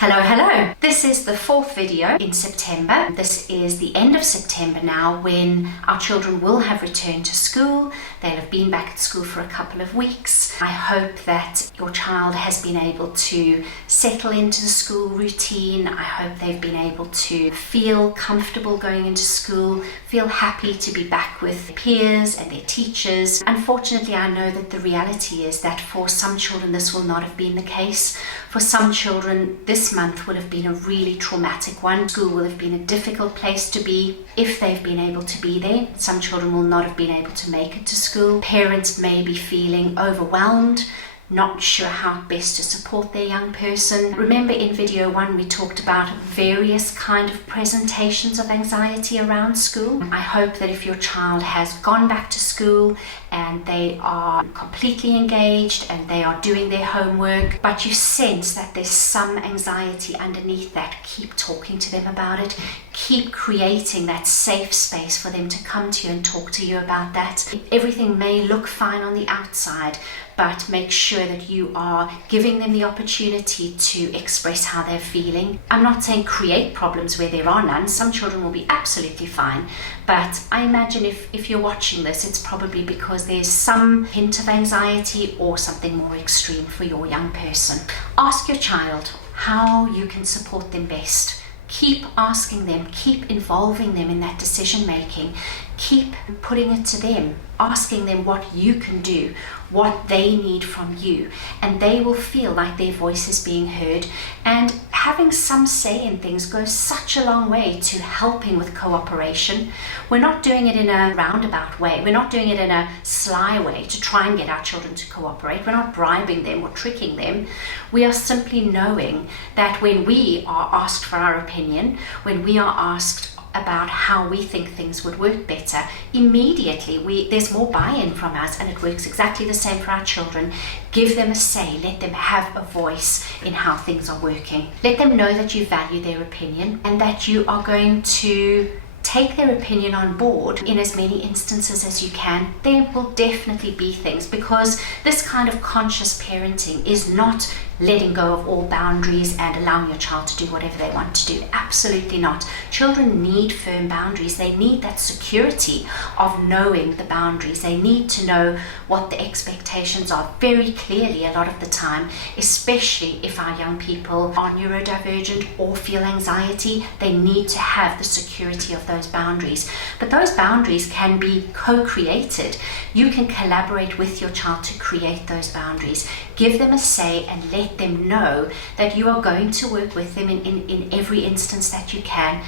Hello, hello. This is the fourth video in September. This is the end of September now when our children will have returned to school. They'll have been back at school for a couple of weeks. I hope that your child has been able to settle into the school routine. I hope they've been able to feel comfortable going into school, feel happy to be back with their peers and their teachers. Unfortunately, I know that the reality is that for some children this will not have been the case. For some children, this month will have been a really traumatic one. School will have been a difficult place to be if they've been able to be there. Some children will not have been able to make it to school. Parents may be feeling overwhelmed, not sure how best to support their young person. Remember in video 1 we talked about various kind of presentations of anxiety around school. I hope that if your child has gone back to school and they are completely engaged and they are doing their homework, but you sense that there's some anxiety underneath that, keep talking to them about it. Keep creating that safe space for them to come to you and talk to you about that. Everything may look fine on the outside, but make sure that you are giving them the opportunity to express how they're feeling. I'm not saying create problems where there are none. Some children will be absolutely fine, but I imagine if you're watching this, it's probably because there's some hint of anxiety or something more extreme for your young person. Ask your child how you can support them best. Keep asking them, keep involving them in that decision making, keep putting it to them, asking them what you can do, what they need from you, and they will feel like their voice is being heard. And having some say in things goes such a long way to helping with cooperation. We're not doing it in a roundabout way. We're not doing it in a sly way to try and get our children to cooperate. We're not bribing them or tricking them. We are simply knowing that when we are asked for our opinion, when we are asked about how we think things would work better, immediately there's more buy-in from us, and it works exactly the same for our children. Give them a say, let them have a voice in how things are working. Let them know that you value their opinion and that you are going to take their opinion on board in as many instances as you can. There will definitely be things, because this kind of conscious parenting is not letting go of all boundaries and allowing your child to do whatever they want to do. Absolutely not. Children need firm boundaries. They need that security of knowing the boundaries. They need to know what the expectations are very clearly a lot of the time, especially if our young people are neurodivergent or feel anxiety. They need to have the security of those boundaries. But those boundaries can be co-created. You can collaborate with your child to create those boundaries. Give them a say and let them know that you are going to work with them in every instance that you can.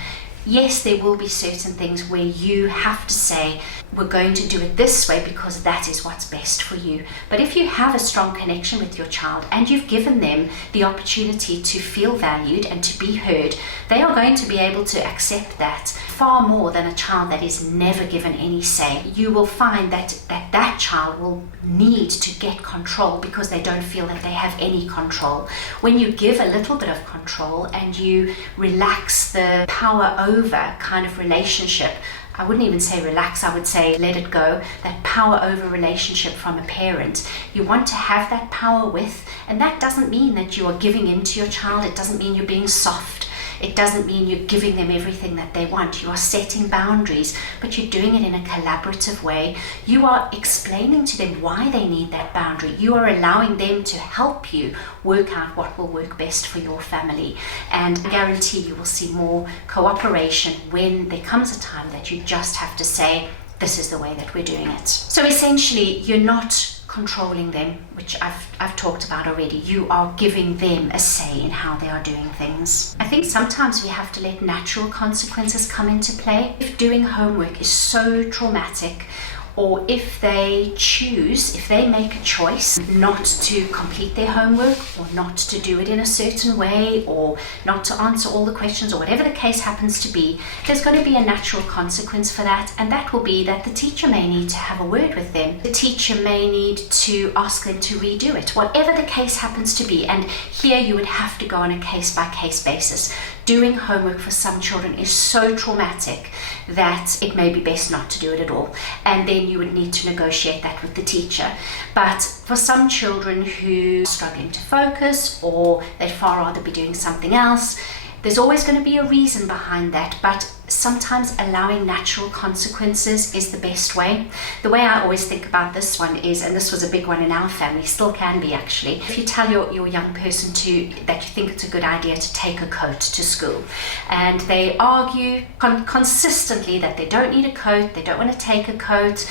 Yes, there will be certain things where you have to say, we're going to do it this way because that is what's best for you. But if you have a strong connection with your child and you've given them the opportunity to feel valued and to be heard, they are going to be able to accept that far more than a child that is never given any say. You will find that that child will need to get control because they don't feel that they have any control. When you give a little bit of control and you relax the power over kind of relationship, I wouldn't even say relax, I would say let it go, that power over relationship from a parent. You want to have that power with, and that doesn't mean that you are giving in to your child. It doesn't mean you're being soft. It doesn't mean you're giving them everything that they want. You are setting boundaries, but you're doing it in a collaborative way. You are explaining to them why they need that boundary. You are allowing them to help you work out what will work best for your family. And I guarantee you will see more cooperation when there comes a time that you just have to say, this is the way that we're doing it. So essentially, you're not controlling them, which I've talked about already. You are giving them a say in how they are doing things. I think sometimes we have to let natural consequences come into play. If doing homework is so traumatic, or if they make a choice not to complete their homework or not to do it in a certain way or not to answer all the questions or whatever the case happens to be, there's going to be a natural consequence for that, and that will be that the teacher may need to have a word with them. The teacher may need to ask them to redo it, whatever the case happens to be. And here you would have to go on a case-by-case basis. doing homework for some children is so traumatic that it may be best not to do it at all. And then you would need to negotiate that with the teacher. But for some children who are struggling to focus, or they'd far rather be doing something else, there's always going to be a reason behind that, but sometimes allowing natural consequences is the best way. The way I always think about this one is, and this was a big one in our family, still can be actually, if you tell your young person that you think it's a good idea to take a coat to school, and they argue consistently that they don't need a coat, they don't want to take a coat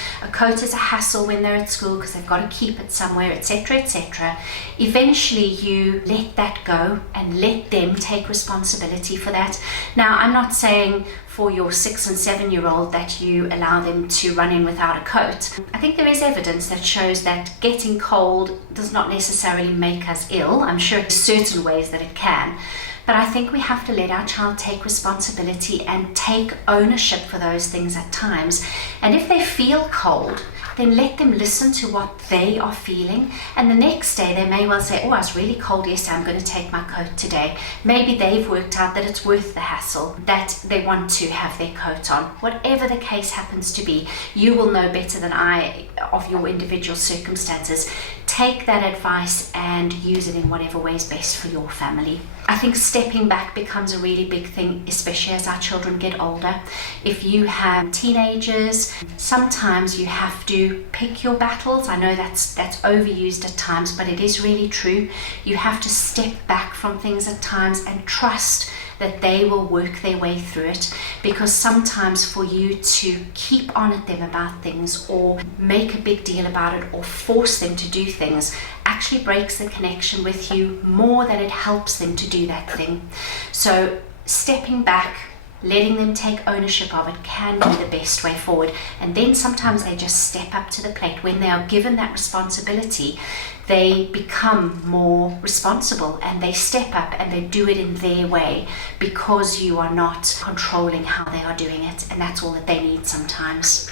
is a hassle when they're at school because they've got to keep it somewhere, etc., etc. Eventually you let that go and let them take responsibility for that. Now, I'm not saying for your 6 and 7 year old that you allow them to run in without a coat. I think there is evidence that shows that getting cold does not necessarily make us ill. I'm sure there's certain ways that it can. But I think we have to let our child take responsibility and take ownership for those things at times. And if they feel cold, then let them listen to what they are feeling. And the next day they may well say, oh, I was really cold yesterday, I'm going to take my coat today. Maybe they've worked out that it's worth the hassle, that they want to have their coat on. Whatever the case happens to be, you will know better than I of your individual circumstances. Take that advice and use it in whatever way is best for your family. I think stepping back becomes a really big thing, especially as our children get older. If you have teenagers, sometimes you have to pick your battles. I know that's overused at times, but it is really true. You have to step back from things at times and trust that they will work their way through it, because sometimes for you to keep on at them about things or make a big deal about it or force them to do things actually breaks the connection with you more than it helps them to do that thing. So stepping back, letting them take ownership of it can be the best way forward. And then sometimes they just step up to the plate. When they are given that responsibility, they become more responsible and they step up and they do it in their way, because you are not controlling how they are doing it, and that's all that they need sometimes.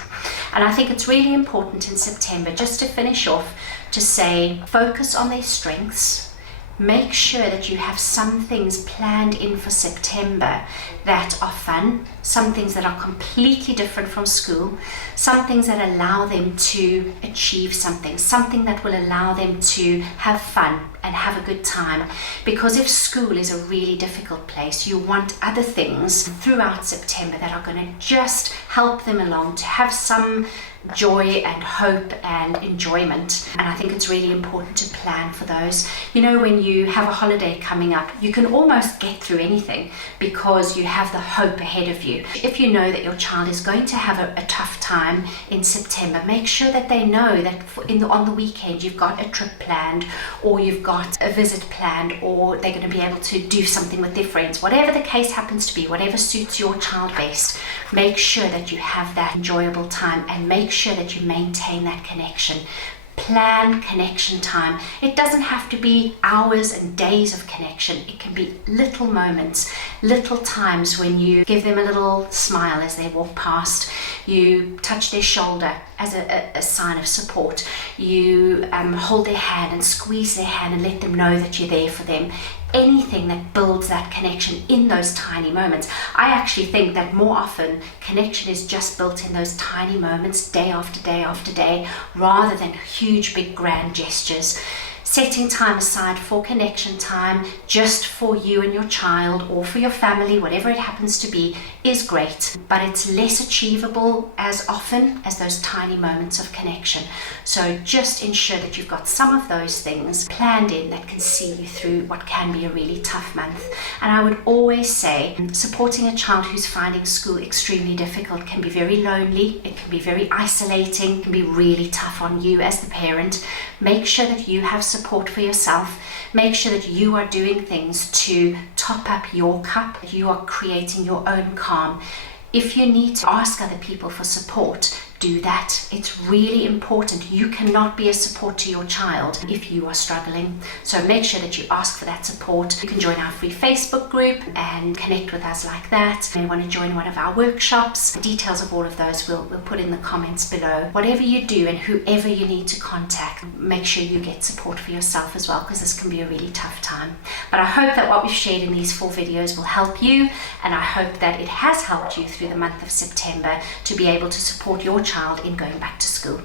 And I think it's really important in September, just to finish off, to say focus on their strengths. Make sure that you have some things planned in for September that are fun, some things that are completely different from school, some things that allow them to achieve something that will allow them to have fun and have a good time. Because if school is a really difficult place, you want other things throughout September that are going to just help them along, to have some joy and hope and enjoyment. And I think it's really important to plan for those. You know, when you have a holiday coming up, you can almost get through anything because you have the hope ahead of you. If you know that your child is going to have a tough time in September, make sure that they know that on the weekend you've got a trip planned, or you've got a visit planned, or they're going to be able to do something with their friends. Whatever the case happens to be, whatever suits your child best, make sure that you have that enjoyable time and make sure that you maintain that connection. Plan connection time. It doesn't have to be hours and days of connection. It can be little moments, little times when you give them a little smile as they walk past, you touch their shoulder as a sign of support, you hold their hand and squeeze their hand and let them know that you're there for them. Anything that builds that connection in those tiny moments. I actually think that more often connection is just built in those tiny moments, day after day after day, rather than huge big grand gestures. Setting time aside for connection time, just for you and your child or for your family, whatever it happens to be, is great, but it's less achievable as often as those tiny moments of connection. So just ensure that you've got some of those things planned in that can see you through what can be a really tough month. And I would always say supporting a child who's finding school extremely difficult can be very lonely, it can be very isolating, it can be really tough on you as the parent. Make sure that you have support for yourself. Make sure that you are doing things to top up your cup. You are creating your own calm. If you need to ask other people for support, do that. It's really important. You cannot be a support to your child if you are struggling. So make sure that you ask for that support. You can join our free Facebook group and connect with us like that. If you want to join one of our workshops, the details of all of those we'll put in the comments below. Whatever you do and whoever you need to contact, make sure you get support for yourself as well, because this can be a really tough time. But I hope that what we've shared in these 4 videos will help you, and I hope that it has helped you through the month of September to be able to support your child in going back to school.